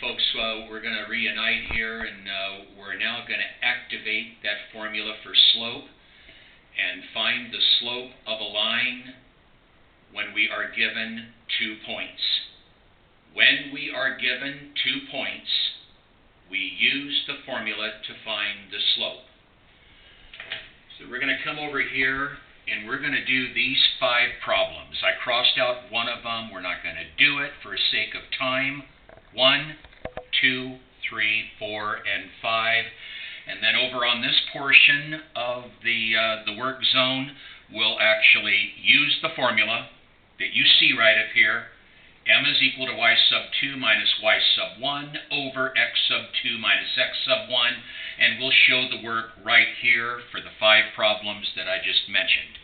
folks, we're going to reunite here, and we're now going to activate that formula for slope and find the slope of a line when we are given 2 points. When we are given 2 points, we use the formula to find the slope. So we're going to come over here and we're going to do these 5 problems. I crossed out one of them. We're not going to do it for sake of time. 1, 2, 3, 4, and 5. And then over on this portion of the work zone, we'll actually use the formula that you see right up here. M is equal to y sub 2 minus y sub 1 over x sub 2 minus x sub 1. And we'll show the work right here for the 5 problems that I just mentioned.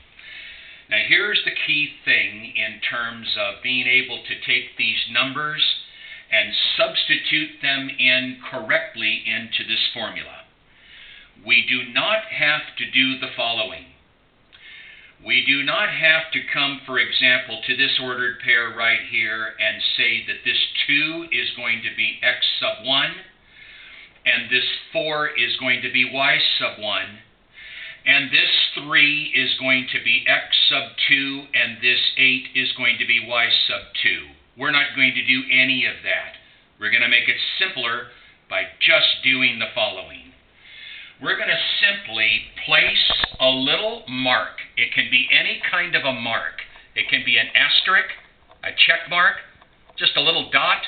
Now here's the key thing in terms of being able to take these numbers and substitute them in correctly into this formula. We do not have to do the following. We do not have to come, for example, to this ordered pair right here and say that this 2 is going to be x sub 1, and this 4 is going to be y sub 1, and this 3 is going to be x sub 2, and this 8 is going to be y sub 2. We're not going to do any of that. We're going to make it simpler by just doing the following. We're going to simply place a little mark. It can be any kind of a mark. It can be an asterisk, a check mark, just a little dot.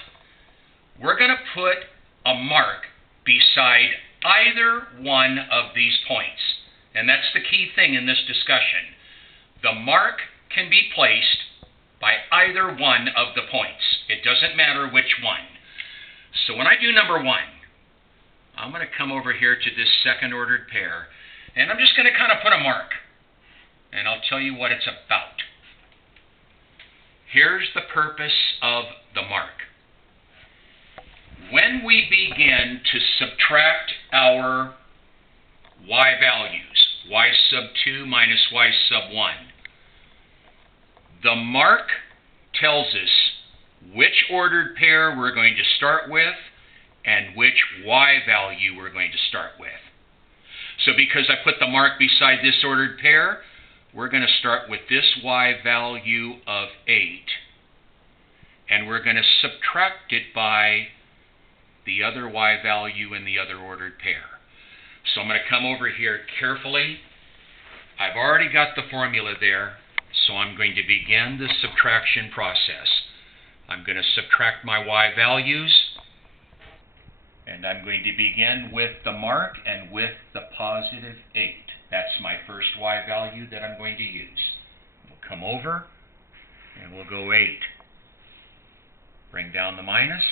We're going to put a mark beside either one of these points. And that's the key thing in this discussion. The mark can be placed by either one of the points. It doesn't matter which one. So when I do number 1, I'm going to come over here to this second ordered pair, and I'm just going to kind of put a mark, and I'll tell you what it's about. Here's the purpose of the mark. When we begin to subtract our y values, y sub 2 minus y sub 1, the mark tells us which ordered pair we're going to start with and which y value we're going to start with. So because I put the mark beside this ordered pair, we're going to start with this y value of 8, and we're going to subtract it by the other y value in the other ordered pair. So I'm going to come over here carefully. I've already got the formula there, so I'm going to begin the subtraction process. I'm going to subtract my y values, and I'm going to begin with the mark and with the positive 8. That's my first y value that I'm going to use. We'll come over, and we'll go 8. Bring down the minus,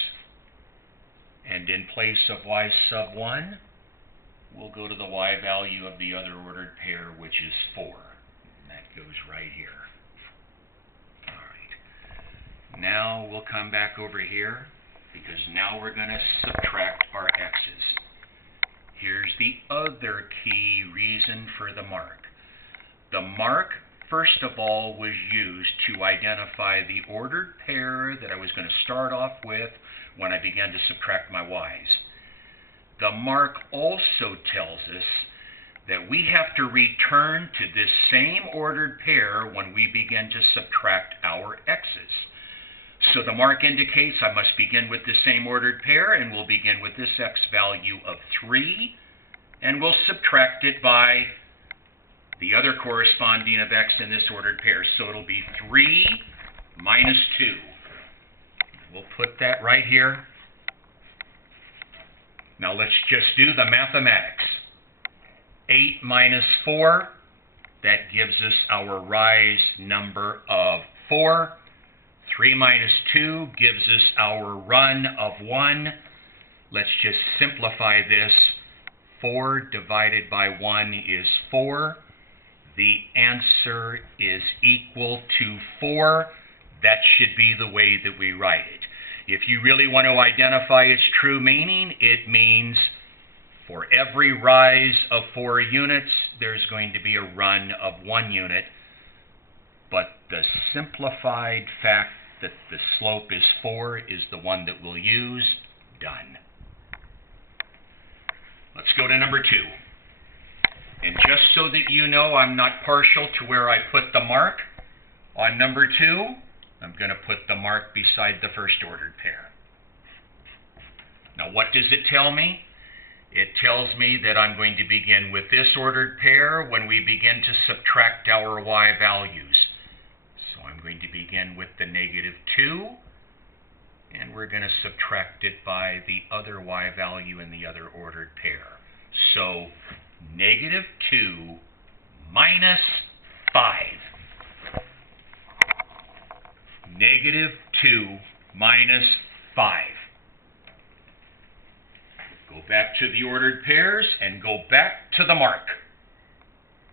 and in place of y sub 1, we'll go to the y value of the other ordered pair, which is 4. And that goes right here. All right. Now we'll come back over here, because now we're going to subtract our x's. Here's the other key reason for the mark. The mark, first of all, was used to identify the ordered pair that I was going to start off with when I began to subtract my y's. The mark also tells us that we have to return to this same ordered pair when we begin to subtract our x's. So the mark indicates I must begin with the same ordered pair, and we'll begin with this x value of 3, and we'll subtract it by the other corresponding of x in this ordered pair. So it'll be 3 minus 2. We'll put that right here. Now let's just do the mathematics. 8 minus 4, that gives us our rise number of 4. 3 minus 2 gives us our run of 1. Let's just simplify this. 4 divided by 1 is 4. The answer is equal to 4. That should be the way that we write it. If you really want to identify its true meaning, it means for every rise of 4 units, there's going to be a run of 1 unit. But the simplified fact that the slope is 4 is the one that we'll use. Done. Let's go to number 2. And just so that you know I'm not partial to where I put the mark, on number 2, I'm going to put the mark beside the first ordered pair. Now what does it tell me? It tells me that I'm going to begin with this ordered pair when we begin to subtract our y values. So I'm going to begin with the -2, and we're going to subtract it by the other y value in the other ordered pair. So -2 minus 5. -2 minus 5. Go back to the ordered pairs and go back to the mark.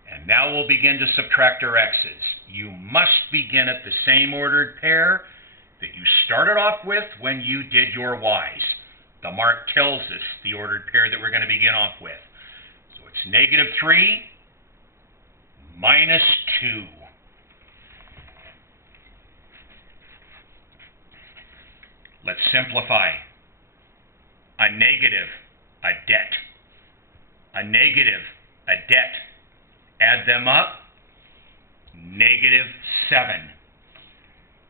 And now we'll begin to subtract our x's. You must begin at the same ordered pair that you started off with when you did your y's. The mark tells us the ordered pair that we're going to begin off with. So it's -3 minus 2. Let's simplify. A negative, a debt. A negative, a debt. Add them up. -7.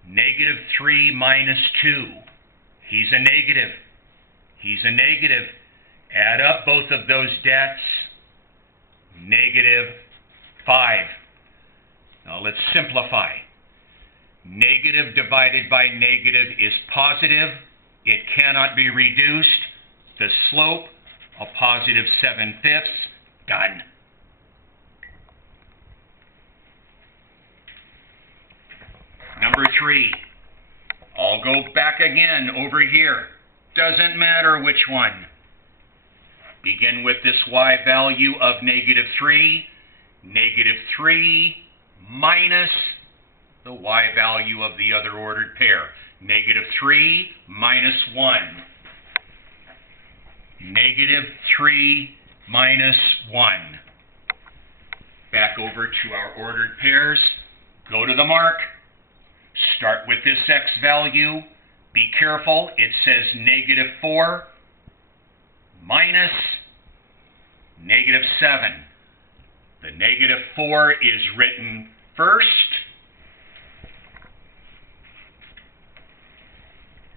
-3 minus 2. He's a negative. He's a negative. Add up both of those debts. -5. Now let's simplify. Negative divided by negative is positive. It cannot be reduced. The slope, a positive 7/5. Done. Number 3. I'll go back again over here. Doesn't matter which one. Begin with this y value of -3. -3 minus the y value of the other ordered pair. -3 minus 1. -3 minus 1. Back over to our ordered pairs. Go to the mark. Start with this x value. Be careful, it says -4 minus -7. The -4 is written first,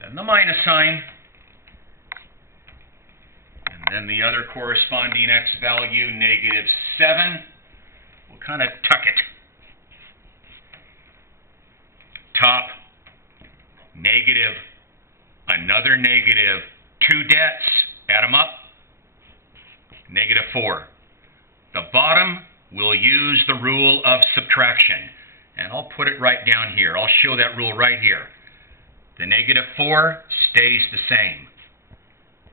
then the minus sign, and then the other corresponding x value, -7. We'll kind of tuck it. Top, negative, another negative, 2 debts, add them up, -4. The bottom, we'll use the rule of subtraction, and I'll put it right down here. I'll show that rule right here. The -4 stays the same.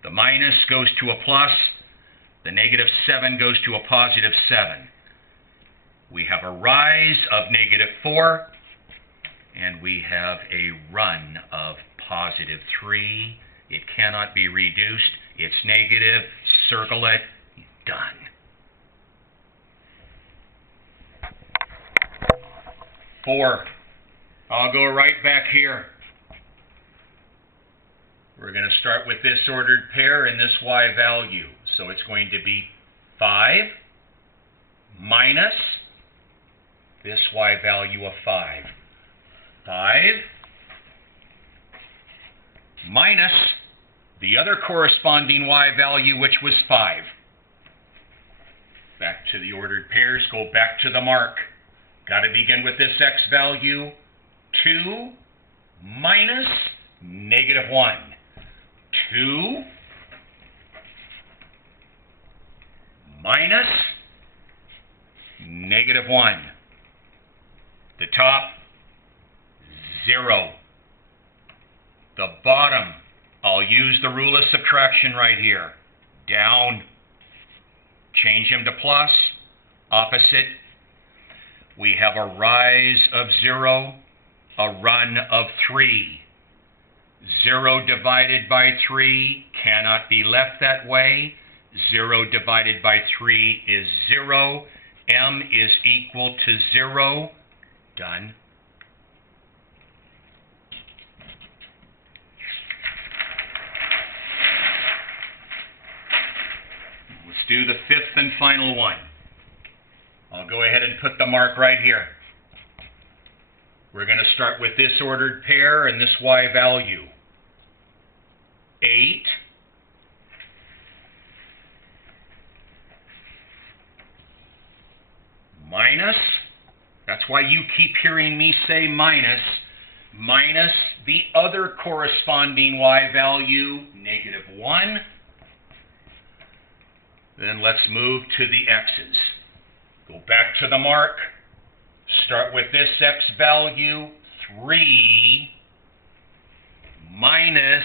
The minus goes to a plus, the -7 goes to a positive 7. We have a rise of -4, and we have a run of positive 3. It cannot be reduced. It's negative. Circle it. Done. 4. I'll go right back here. We're going to start with this ordered pair and this y value. So it's going to be 5 minus this y value of 5. 5 minus the other corresponding y value, which was 5. Back to the ordered pairs, go back to the mark. Got to begin with this x value. 2 minus -1. 2 minus -1. The top, 0. The bottom, I'll use the rule of subtraction right here. Down. Change them to plus. Opposite. We have a rise of 0, a run of 3. 0 divided by 3 cannot be left that way. 0 divided by 3 is 0. M is equal to 0. Done. do the fifth and final one. I'll go ahead and put the mark right here. We're going to start with this ordered pair and this y value. 8 minus, that's why you keep hearing me say minus the other corresponding y value, -1. Then let's move to the x's. Go back to the mark. Start with this x value, 3 minus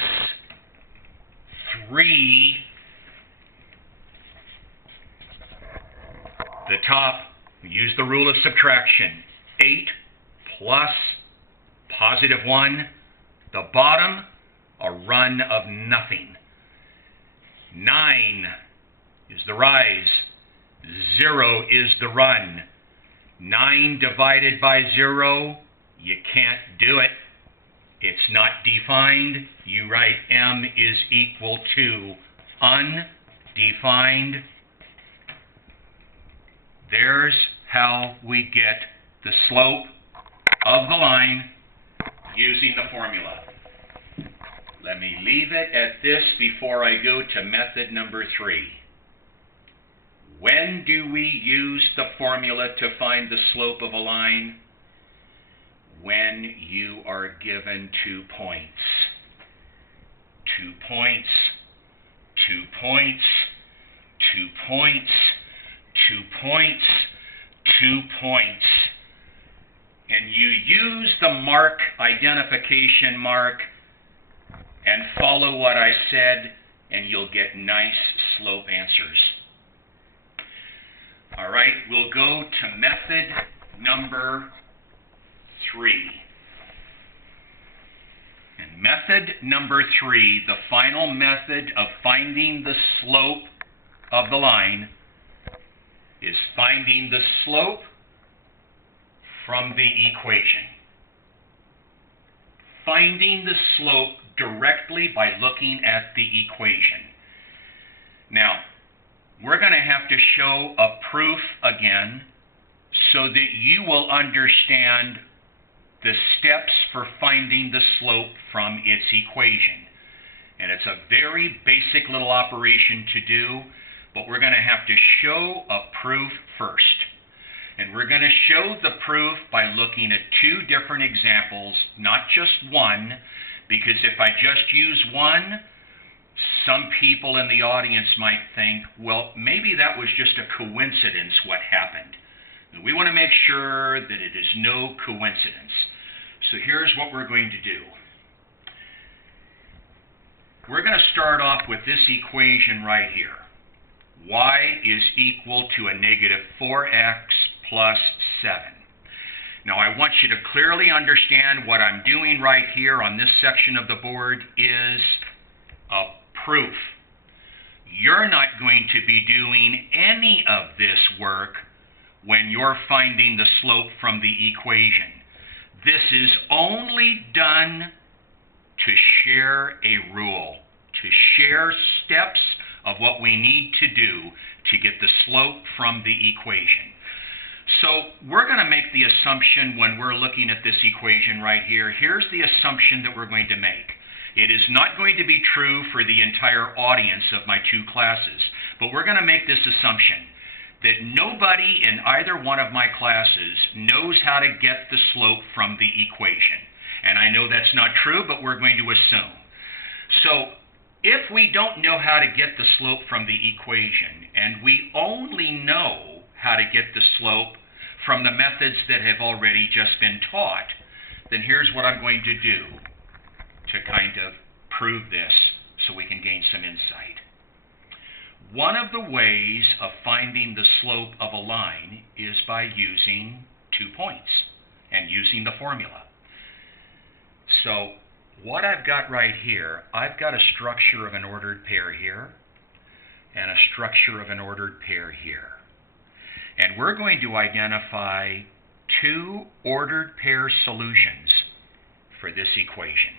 3. The top, we use the rule of subtraction. 8 plus +1. The bottom, a run of nothing. 9 is the rise. 0 is the run. 9 divided by 0, you can't do it. It's not defined. You write m is equal to undefined. There's how we get the slope of the line using the formula. Let me leave it at this before I go to method number 3. When do we use the formula to find the slope of a line? When you are given 2 points. 2 points, 2 points, 2 points, 2 points, 2 points. And you use the mark, identification mark, and follow what I said, and you'll get nice slope answers. All right, we'll go to method number 3. And method number 3, the final method of finding the slope of the line, is finding the slope from the equation. Finding the slope directly by looking at the equation. Now, we're going to have to show a proof again so that you will understand the steps for finding the slope from its equation. And it's a very basic little operation to do, but we're going to have to show a proof first. And we're going to show the proof by looking at 2 different examples, not just one, because if I just use one, some people in the audience might think, well, maybe that was just a coincidence what happened. And we want to make sure that it is no coincidence. So here's what we're going to do. We're going to start off with this equation right here. Y is equal to a -4x plus 7. Now I want you to clearly understand what I'm doing right here on this section of the board is a proof. You're not going to be doing any of this work when you're finding the slope from the equation. This is only done to share a rule, to share steps of what we need to do to get the slope from the equation. So we're going to make the assumption when we're looking at this equation right here. Here's the assumption that we're going to make. It is not going to be true for the entire audience of my 2 classes, but we're going to make this assumption that nobody in either one of my classes knows how to get the slope from the equation. And I know that's not true, but we're going to assume. So if we don't know how to get the slope from the equation, and we only know how to get the slope from the methods that have already just been taught, then here's what I'm going to do to kind of prove this so we can gain some insight. One of the ways of finding the slope of a line is by using 2 points and using the formula. So what I've got right here, I've got a structure of an ordered pair here and a structure of an ordered pair here. And we're going to identify 2 ordered pair solutions for this equation.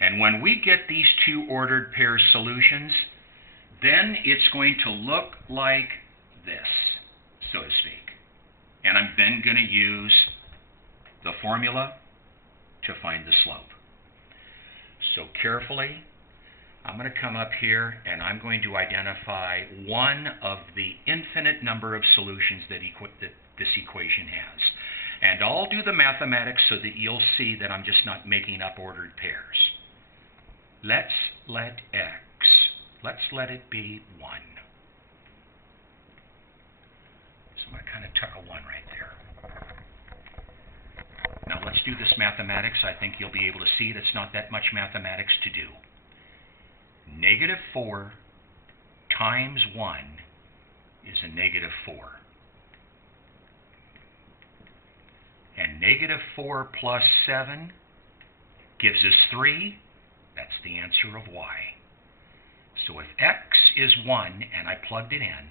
And when we get these 2 ordered pair solutions, then it's going to look like this, so to speak. And I'm then going to use the formula to find the slope. So carefully, I'm going to come up here and I'm going to identify one of the infinite number of solutions that this equation has. And I'll do the mathematics so that you'll see that I'm just not making up ordered pairs. Let's let it be 1. So I'm going to kind of tuck a 1 right there. Now let's do this mathematics. I think you'll be able to see that's not that much mathematics to do. Negative 4 times 1 is a negative 4. And negative 4 plus 7 gives us 3. That's the answer of y. So if x is 1 and I plugged it in,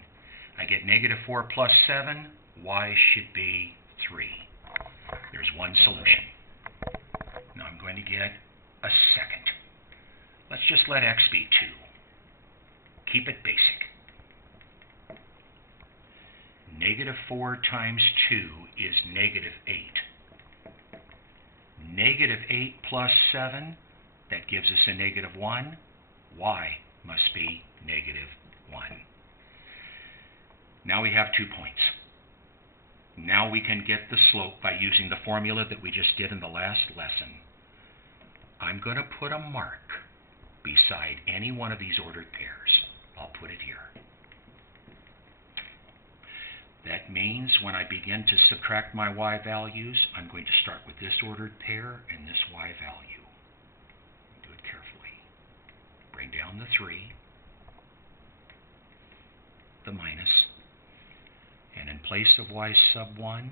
I get negative 4 plus 7, y should be 3. There's one solution. Now I'm going to get a second. Let's just let x be 2. Keep it basic. Negative 4 times 2 is negative 8. Negative 8 plus 7, that gives us a negative 1. Y must be negative 1. Now we have 2 points. Now we can get the slope by using the formula that we just did in the last lesson. I'm going to put a mark beside any one of these ordered pairs. I'll put it here. That means when I begin to subtract my y values, I'm going to start with this ordered pair and this y value. Do it carefully. Bring down the 3, the minus, and in place of y sub 1,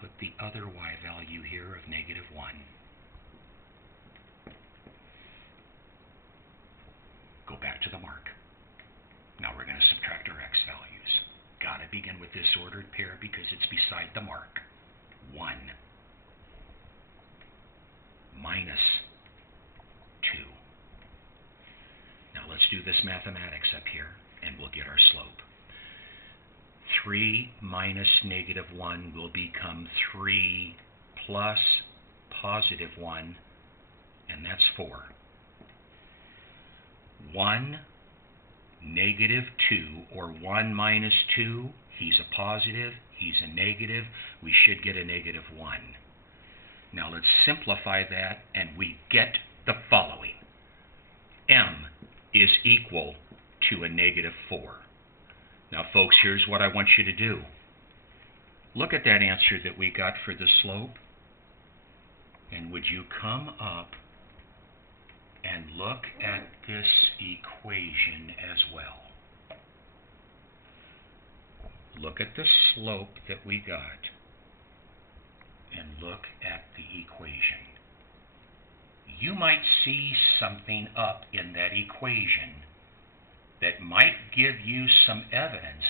put the other y value here of negative 1. Go back to the mark. Now we're going to subtract our x values. Got to begin with this ordered pair because it's beside the mark. 1 minus 2. Now let's do this mathematics up here and we'll get our slope. 3 minus negative 1 will become 3 plus positive 1, and that's 4. 1 negative 2, or 1 minus 2, he's a positive, he's a negative, we should get a negative 1. Now let's simplify that and we get the following. M is equal to a negative 4. Now folks, here's what I want you to do. Look at that answer that we got for the slope, and would you come up and look at this equation as well. Look at the slope that we got, and look at the equation. You might see something up in that equation that might give you some evidence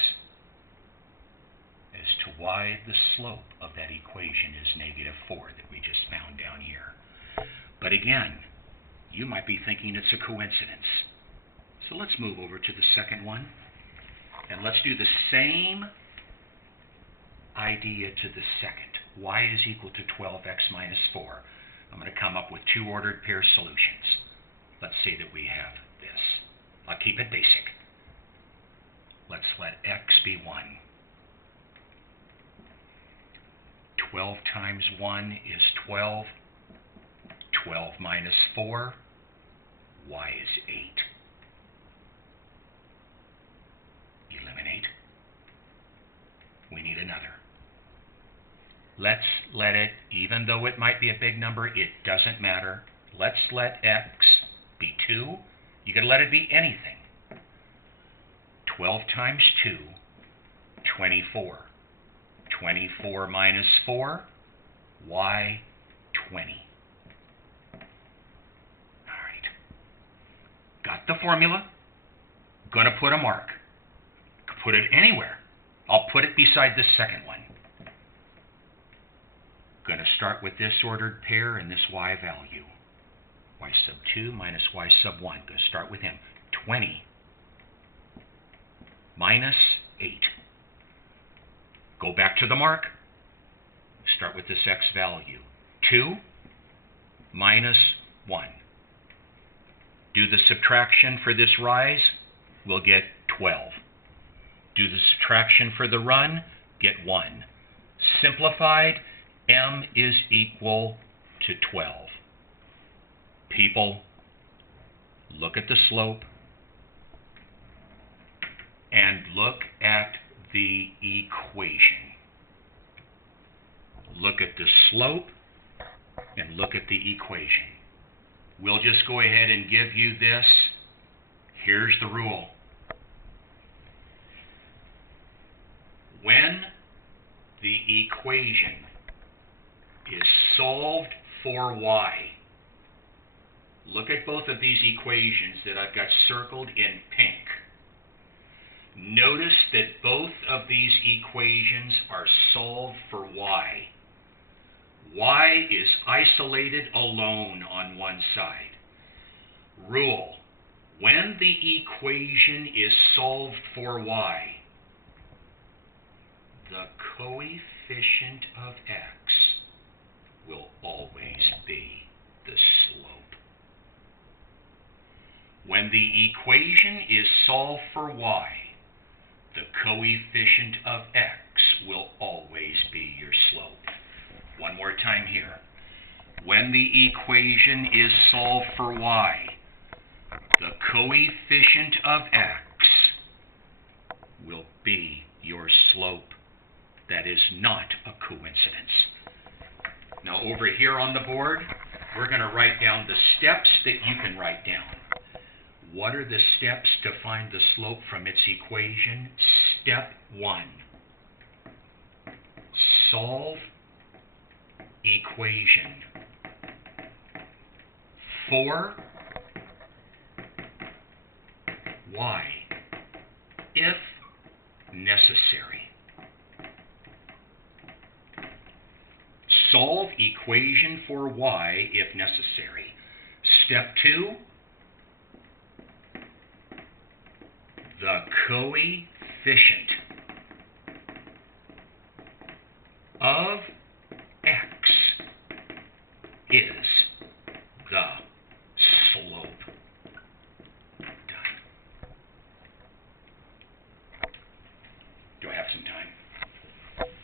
as to why the slope of that equation is negative 4 that we just found down here. But again, you might be thinking it's a coincidence. So let's move over to the second one, and let's do the same idea to the second. Y is equal to 12x minus 4. I'm going to come up with 2 ordered pair solutions. Let's say that we have this. I'll keep it basic. Let's let x be 1. 12 times 1 is 12. 12 minus 4, y is 8. Eliminate. We need another. Let's let it, even though it might be a big number, it doesn't matter. Let's let x be 2. You can let it be anything. 12 times 2, 24. 24 minus 4, y 20. Got the formula. Going to put a mark. Put it anywhere. I'll put it beside the second one. Going to start with this ordered pair and this y value. Y sub 2 minus y sub 1. Going to start with him. 20 minus 8. Go back to the mark. Start with this x value. 2 minus 1. Do the subtraction for this rise, we'll get 12. Do the subtraction for the run, get 1. Simplified, m is equal to 12. People, look at the slope and look at the equation. Look at the slope and look at the equation. We'll just go ahead and give you this. Here's the rule. When the equation is solved for y, look at both of these equations that I've got circled in pink. Notice that both of these equations are solved for y. Y is isolated alone on one side. Rule: when the equation is solved for y, the coefficient of x will always be the slope. When the equation is solved for y, the coefficient of x will always be your slope. One more time here. When the equation is solved for y, the coefficient of x will be your slope. That is not a coincidence. Now over here on the board, we're going to write down the steps that you can write down. What are the steps to find the slope from its equation? Step 1. Solve equation for y if necessary. Solve equation for y if necessary. Step 2. The coefficient of x is the slope. Done. Do I have some time?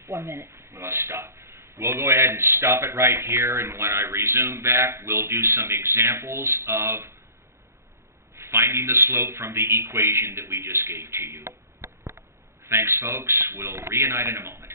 1 minute. Well, let's stop. We'll go ahead and stop it right here, and when I resume back, we'll do some examples of finding the slope from the equation that we just gave to you. Thanks, folks. We'll reunite in a moment.